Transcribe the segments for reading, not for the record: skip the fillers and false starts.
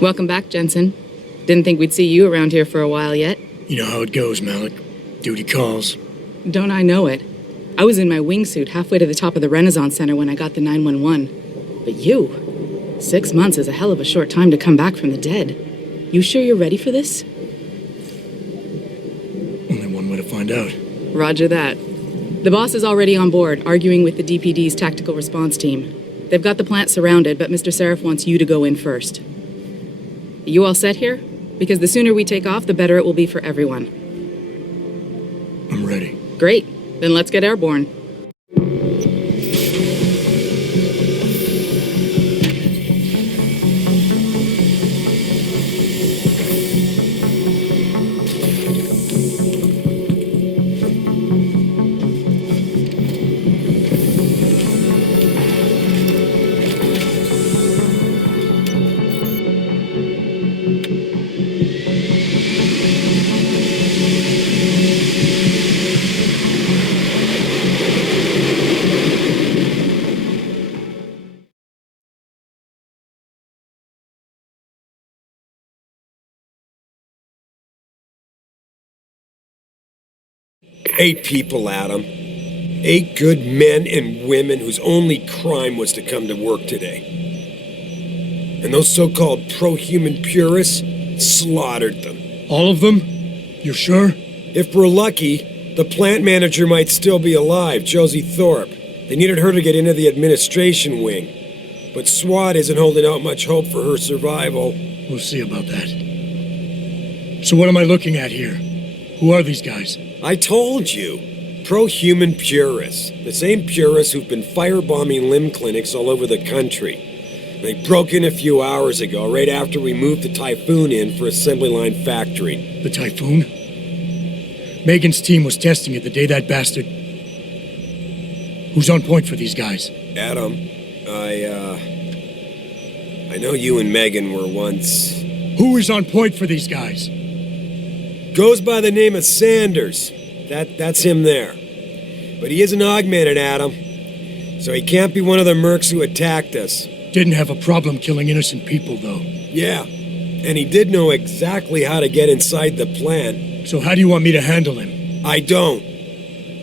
Welcome back, Jensen. Didn't think we'd see you around here for a while yet. You know how it goes, Malik. Duty calls. Don't I know it? I was in my wingsuit halfway to the top of the Renaissance Center when I got the 911. But you? 6 months is a hell of a short time to come back from the dead. You sure you're ready for this? Only one way to find out. Roger that. The boss is already on board, arguing with the DPD's tactical response team. They've got the plant surrounded, but Mr. Seraph wants you to go in first. You all set here? Because the sooner we take off, the better it will be for everyone. I'm ready. Great. Then let's get airborne. Eight people, Adam. 8 good men and women whose only crime was to come to work today. And those so-called pro-human purists slaughtered them. All of them? You're sure? If we're lucky, the plant manager might still be alive, Josie Thorpe. They needed her to get into the administration wing. But SWAT isn't holding out much hope for her survival. We'll see about that. So what am I looking at here? Who are these guys? I told you. Pro-human purists. The same purists who've been firebombing limb clinics all over the country. They broke in a few hours ago, right after we moved the Typhoon in for assembly line factory. The Typhoon? Megan's team was testing it the day that bastard... Who's on point for these guys? Adam, I know you and Megan were once... Who is on point for these guys? Goes by the name of Sanders. That's him there. But he isn't augmented, Adam. So he can't be one of the mercs who attacked us. Didn't have a problem killing innocent people, though. Yeah, and he did know exactly how to get inside the plant. So how do you want me to handle him? I don't.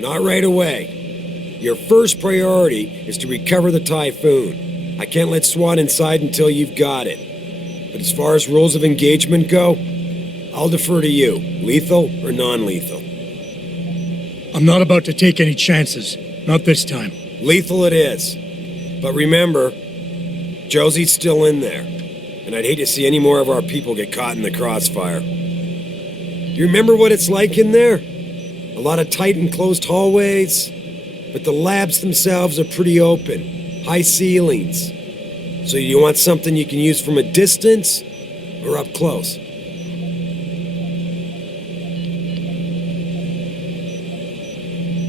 Not right away. Your first priority is to recover the Typhoon. I can't let SWAT inside until you've got it. But as far as rules of engagement go, I'll defer to you. Lethal or non-lethal? I'm not about to take any chances. Not this time. Lethal it is. But remember, Josie's still in there. And I'd hate to see any more of our people get caught in the crossfire. You remember what it's like in there? A lot of tight and closed hallways. But the labs themselves are pretty open. High ceilings. So you want something you can use from a distance or up close?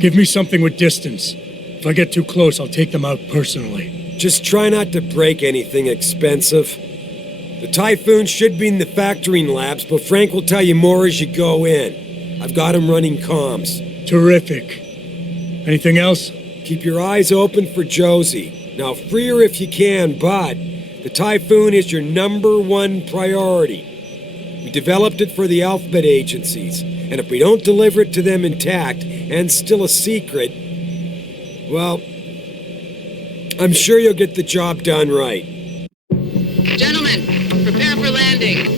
Give me something with distance. If I get too close, I'll take them out personally. Just try not to break anything expensive. The Typhoon should be in the factoring labs, but Frank will tell you more as you go in. I've got him running comms. Terrific. Anything else? Keep your eyes open for Josie. Now, free her if you can, but the Typhoon is your #1 priority. We developed it for the alphabet agencies, and if we don't deliver it to them intact and still a secret, well, I'm sure you'll get the job done right. Gentlemen, prepare for landing.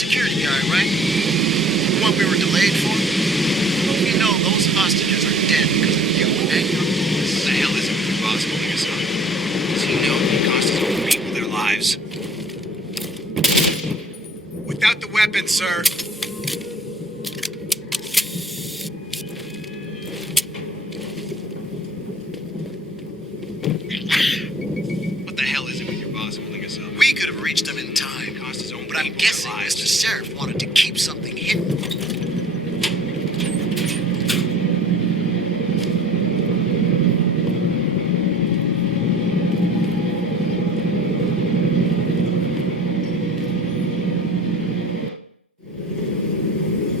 security guard, right? The one we were delayed for? Well, we know those hostages are dead because of you and your boss. What the hell is it with your boss holding us up? Does he know it costs his own people their lives? Without the weapon, sir. What the hell is it with your boss holding us up? We could have reached them in time. Cost his own But I'm people guessing their lives. Mr. Seraph wanted to keep something hidden.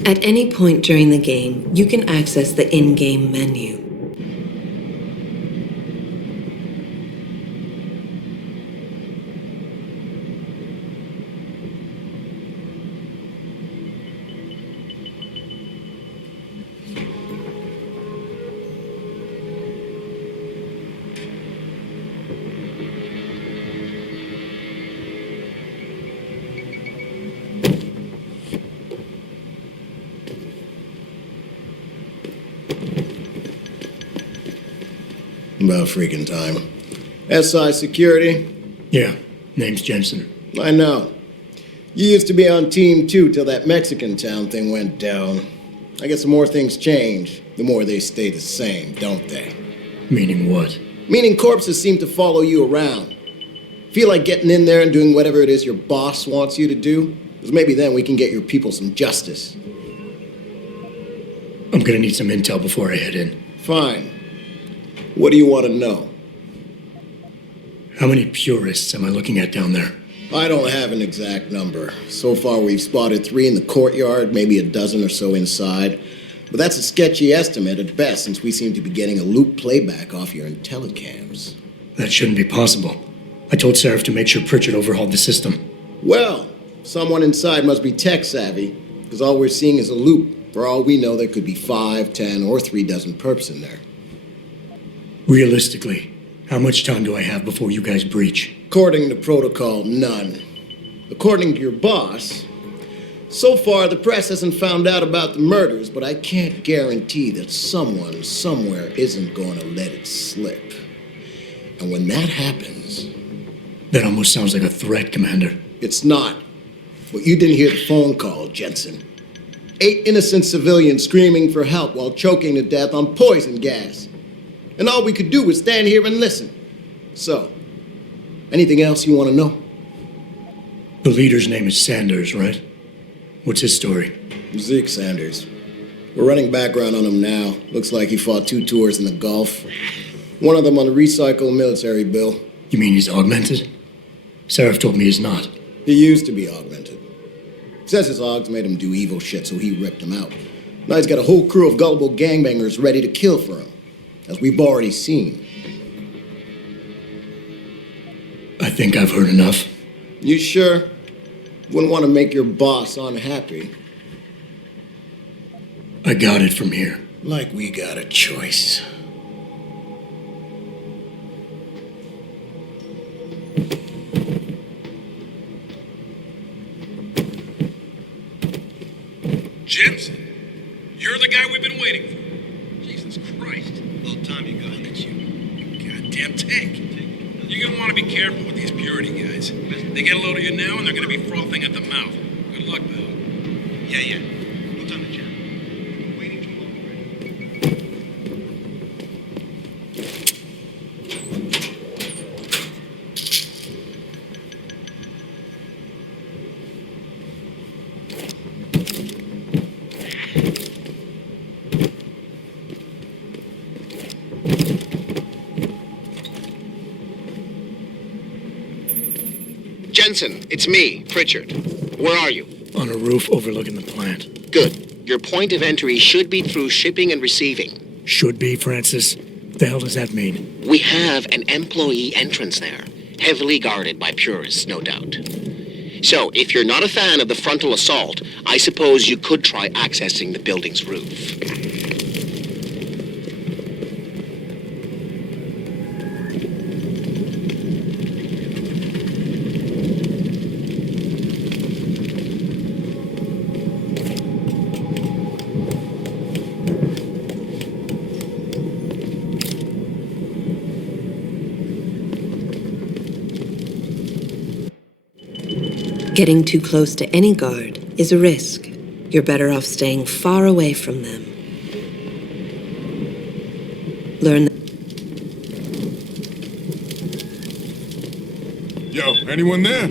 At any point during the game, you can access the in-game menu. About freaking time. SI Security? Yeah, name's Jensen. I know. You used to be on Team 2 till that Mexican town thing went down. I guess the more things change, the more they stay the same, don't they? Meaning what? Meaning corpses seem to follow you around. Feel like getting in there and doing whatever it is your boss wants you to do? Because maybe then we can get your people some justice. I'm gonna need some intel before I head in. Fine. What do you want to know? How many purists am I looking at down there? I don't have an exact number. So far, we've spotted 3 in the courtyard, maybe a dozen or so inside. But that's a sketchy estimate at best, since we seem to be getting a loop playback off your intellicams. That shouldn't be possible. I told Seraph to make sure Pritchard overhauled the system. Well, someone inside must be tech-savvy, because all we're seeing is a loop. For all we know, there could be 5, 10, or 3 dozen perps in there. Realistically, how much time do I have before you guys breach? According to protocol, none. According to your boss, so far the press hasn't found out about the murders, but I can't guarantee that someone somewhere isn't going to let it slip. And when that happens... That almost sounds like a threat, Commander. It's not. But you didn't hear the phone call, Jensen. 8 innocent civilians screaming for help while choking to death on poison gas. And all we could do was stand here and listen. So, anything else you want to know? The leader's name is Sanders, right? What's his story? Zeke Sanders. We're running background on him now. Looks like he fought 2 tours in the Gulf. One of them on a recycled military bill. You mean he's augmented? Seraph told me he's not. He used to be augmented. Says his Augs made him do evil shit, so he ripped him out. Now he's got a whole crew of gullible gangbangers ready to kill for him. As we've already seen. I think I've heard enough. You sure? Wouldn't want to make your boss unhappy. I got it from here. Like we got a choice. Jensen, you're the guy we've been waiting for. Jesus Christ. About time you got it, you. Goddamn tank. You're gonna want to be careful with these purity guys. They get a load of you now and they're gonna be frothing at the mouth. Good luck, pal. Yeah. No time to chat. We've been waiting too long already. Jensen, it's me, Pritchard. Where are you? On a roof overlooking the plant. Good. Your point of entry should be through shipping and receiving. Should be, Francis. What the hell does that mean? We have an employee entrance there, heavily guarded by purists, no doubt. So, if you're not a fan of the frontal assault, I suppose you could try accessing the building's roof. Getting too close to any guard is a risk. You're better off staying far away from them. Learn Yo, anyone there?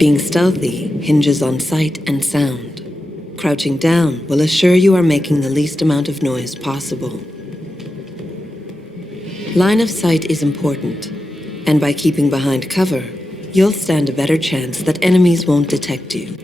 being stealthy hinges on sight and sound. Crouching down will assure you are making the least amount of noise possible. Line of sight is important, and by keeping behind cover, you'll stand a better chance that enemies won't detect you.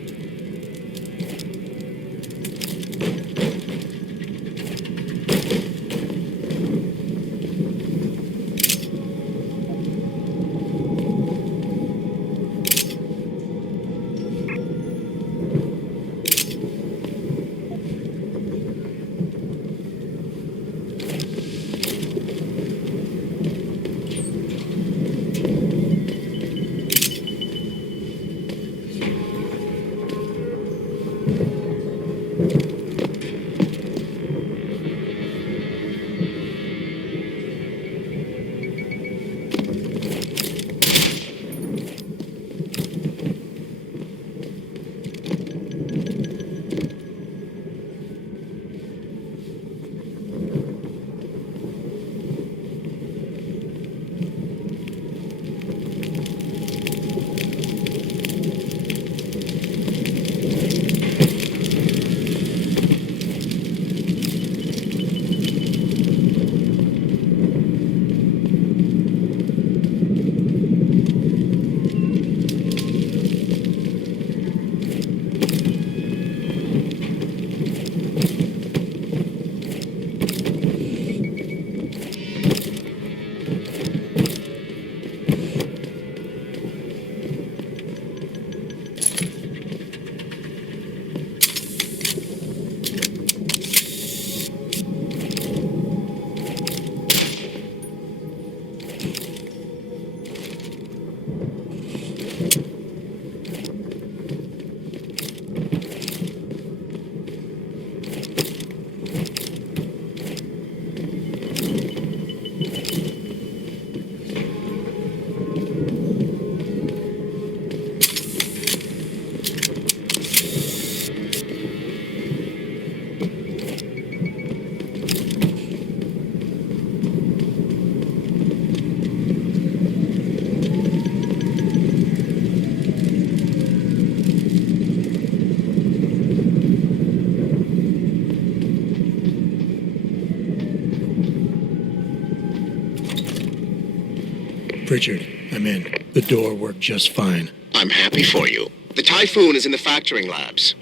Pritchard, I'm in. The door worked just fine. I'm happy for you. The Typhoon is in the factoring labs.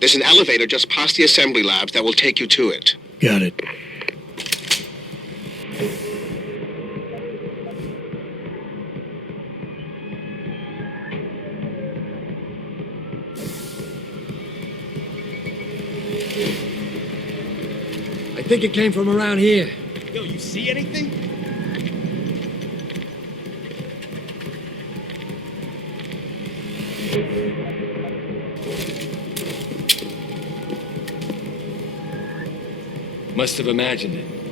There's an elevator just past the assembly labs that will take you to it. Got it. I think it came from around here. Yo, you see anything? Must have imagined it.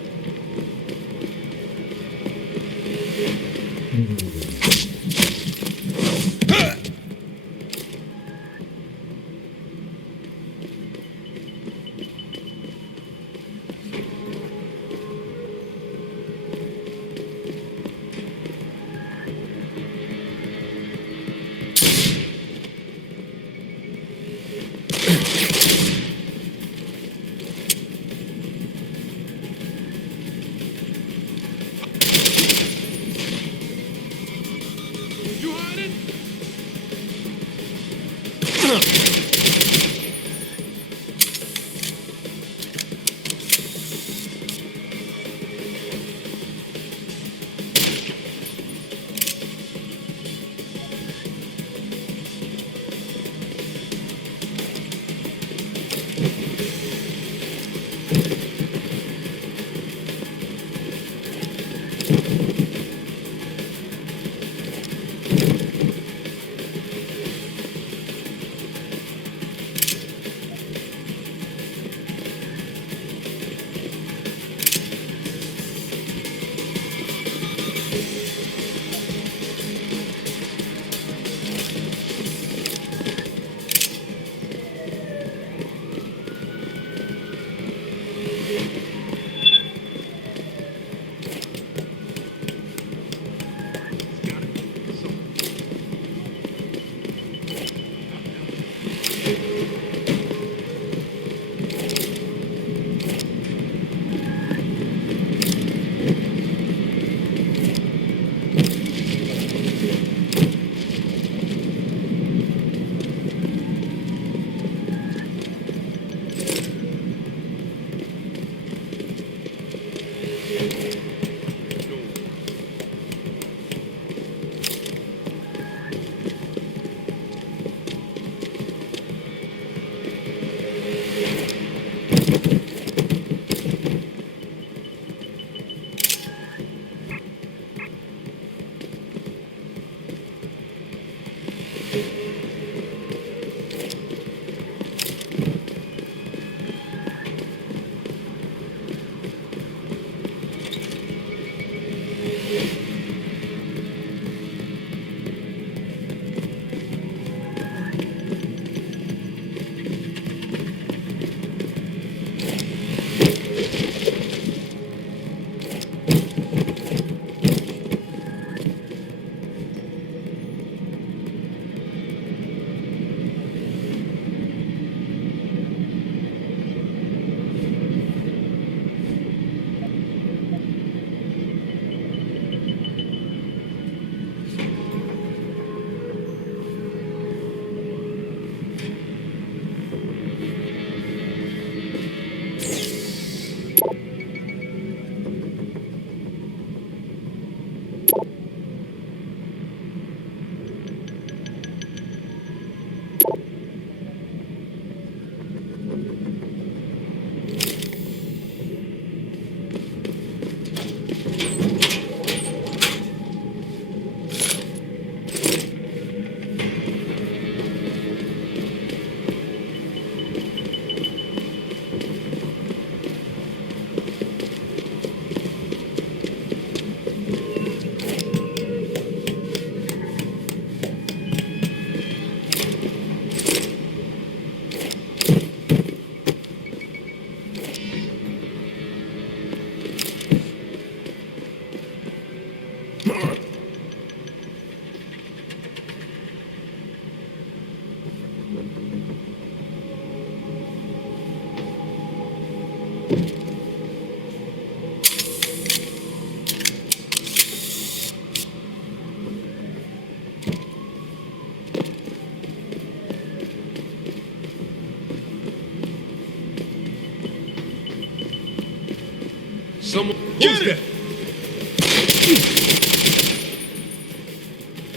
Someone... Get it!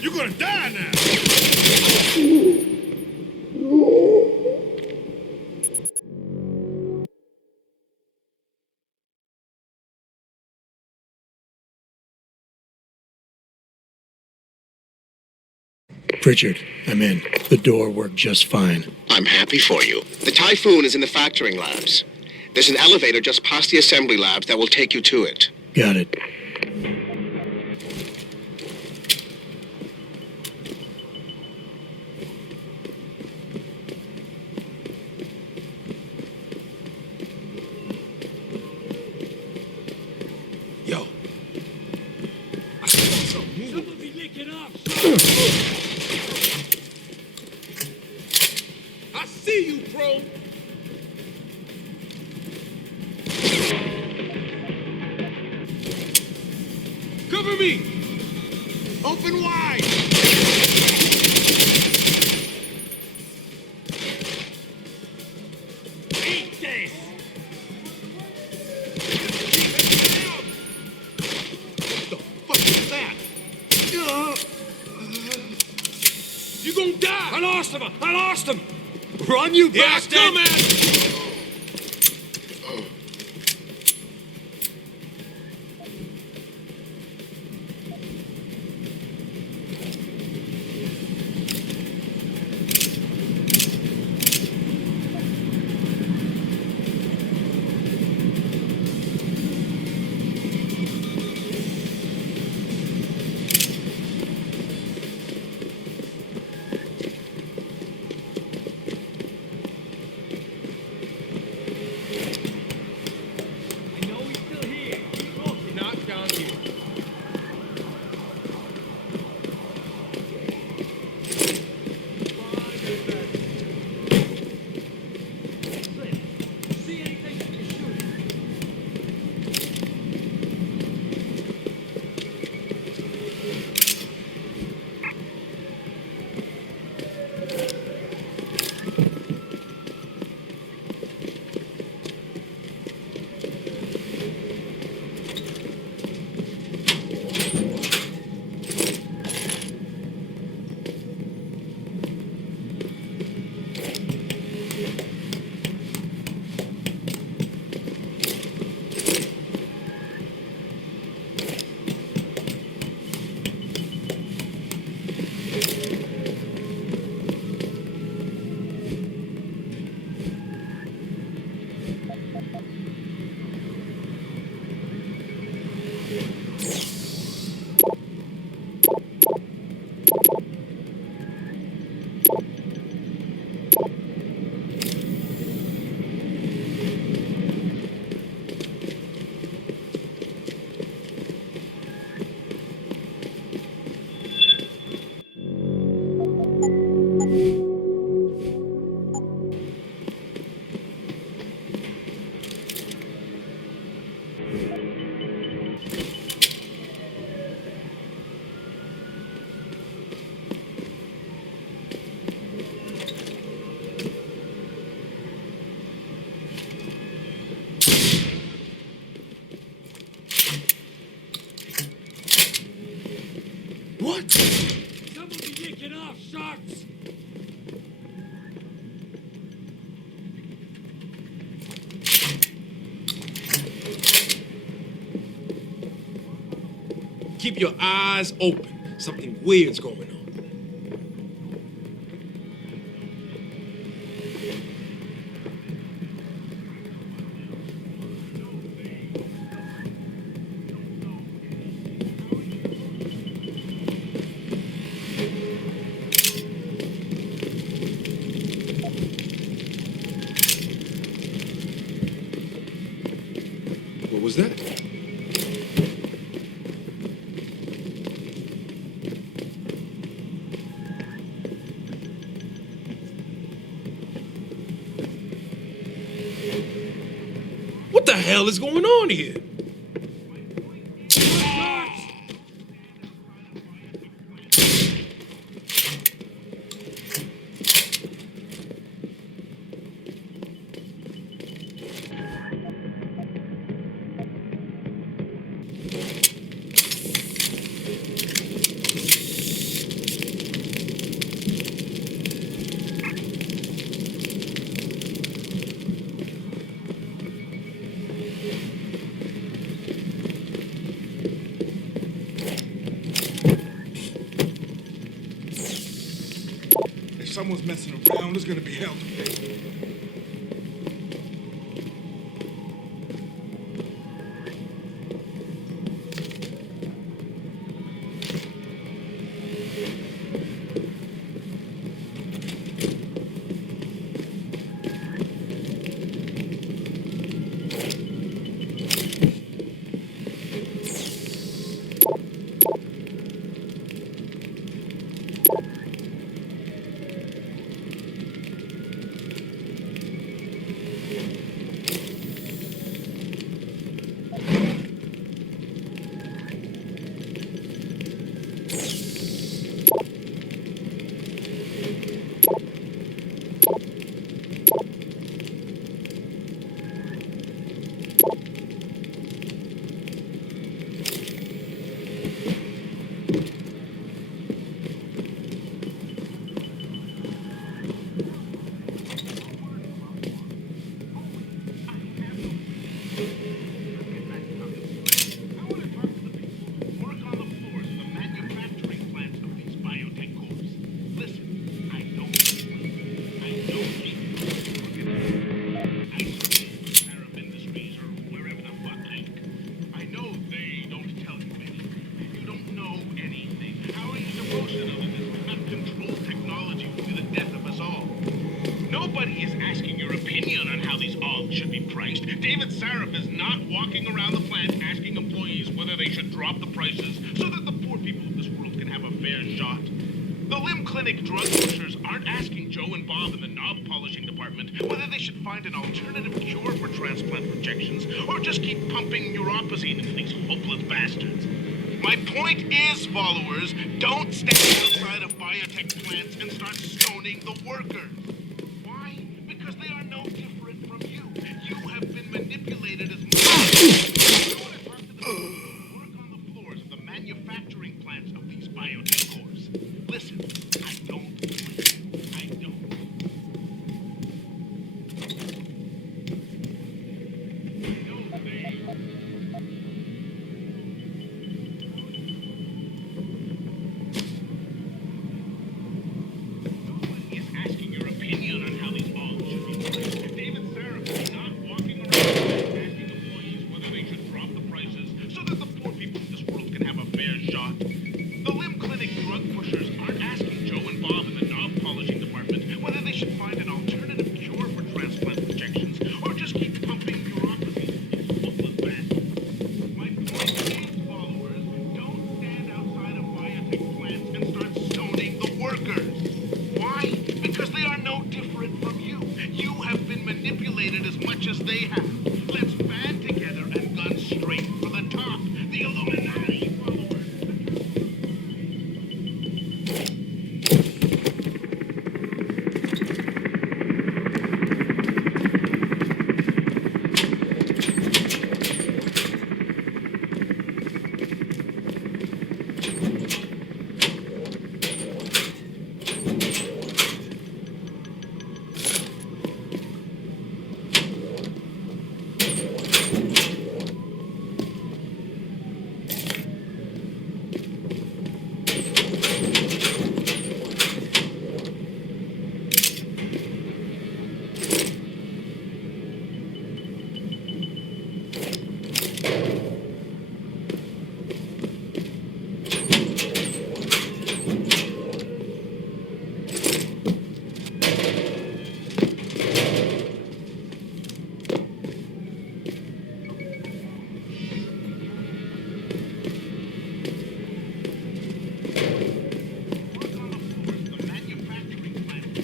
You're gonna die now! Pritchard, I'm in. The door worked just fine. I'm happy for you. The Typhoon is in the factoring labs. There's an elevator just past the assembly labs that will take you to it. Got it. Yo. I saw something. Someone be licking up. I see you, bro. Cover me! Open wide! fuck is that? You gonna die! I lost him! Run, you Yeah, bastard! come at I know he's still here. Look, you're not down here. See anything? Shoot. What? Somebody get off, sharks! Keep your eyes open. Something weird's going on. What was that? What the hell is going on here? If someone's messing around, there's gonna be hell to pay. walking around the plant asking employees whether they should drop the prices so that the poor people of this world can have a fair shot. The limb clinic drug pushers aren't asking Joe and Bob in the knob polishing department whether they should find an alternative cure for transplant rejections or just keep pumping neuropazine into these hopeless bastards. My point is, followers, don't stand outside of biotech plants and start stoning the workers. Why? Because they are no different from you. You have been manipulated as much. You want to talk to the people who work on the floors of the manufacturing plants of these biotech cores. Listen, I don't blame you. I don't. No, Nobody is asking your opinion on how these balls should be played. David Seraph is not walking around asking employees whether they should drop the prices so that the poor people of this world can have a fair shot. The limb clinic drug pushers aren't asking Joe and Bob in the knob polishing department whether they should find an alternative cure for transplant rejections or just keep pumping neuropathy into these hopeless bastards. My point is, followers, don't stand outside of biotech plants and start stoning the workers. Why? Because they are no different from you. You have been manipulated as much as they have. Let's band together and gun straight for the top. The Illuminati, followers. Work on the floors of the manufacturing plants.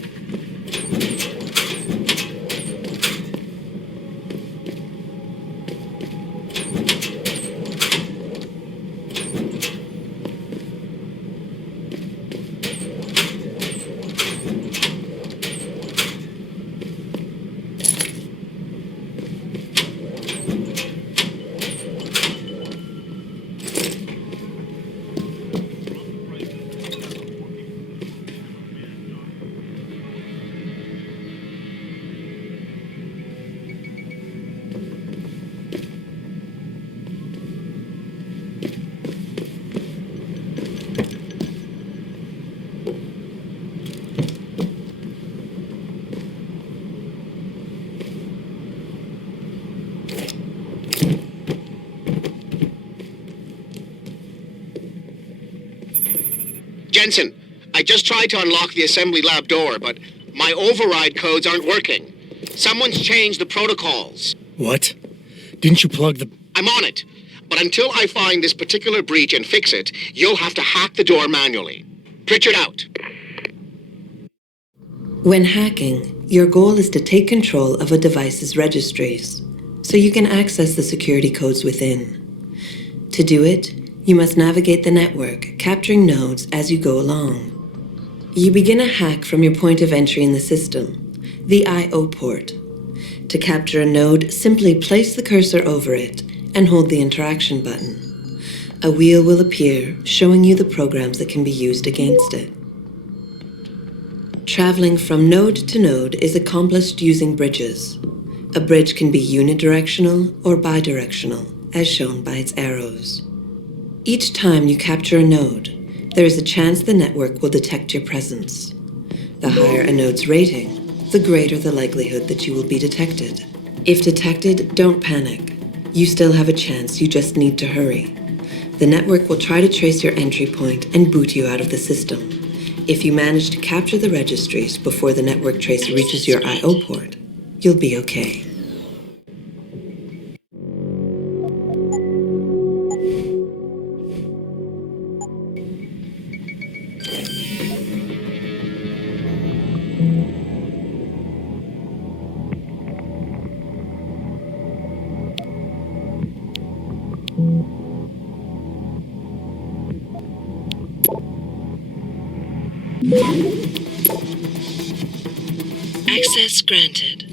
Jensen, I just tried to unlock the assembly lab door, but my override codes aren't working. Someone's changed the protocols. What? Didn't you plug the... I'm on it. But until I find this particular breach and fix it, you'll have to hack the door manually. Pritchard out. When hacking, your goal is to take control of a device's registries, so you can access the security codes within. To do it, you must navigate the network, capturing nodes as you go along. You begin a hack from your point of entry in the system, the I/O port. To capture a node, simply place the cursor over it and hold the interaction button. A wheel will appear, showing you the programs that can be used against it. Traveling from node to node is accomplished using bridges. A bridge can be unidirectional or bidirectional, as shown by its arrows. Each time you capture a node, there is a chance the network will detect your presence. The higher a node's rating, the greater the likelihood that you will be detected. If detected, don't panic. You still have a chance, you just need to hurry. The network will try to trace your entry point and boot you out of the system. If you manage to capture the registries before the network trace reaches your I/O port, you'll be okay. Access granted.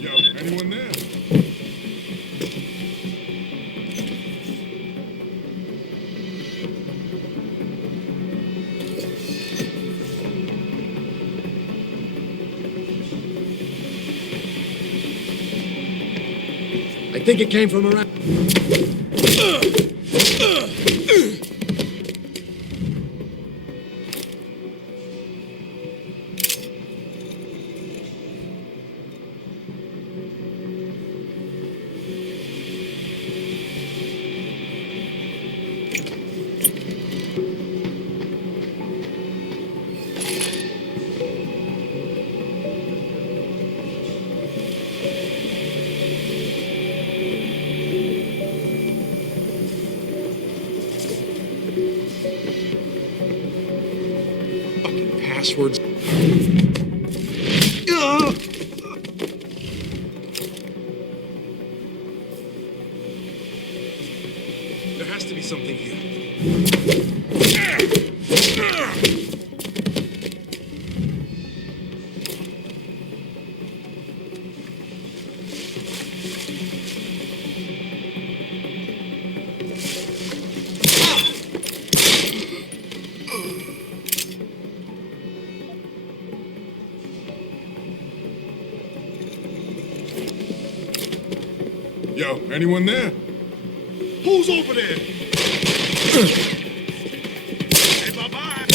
Yo, anyone there? I think it came from around. Passwords. There has to be something here. Yo, anyone there? Who's over there? Hey, bye-bye.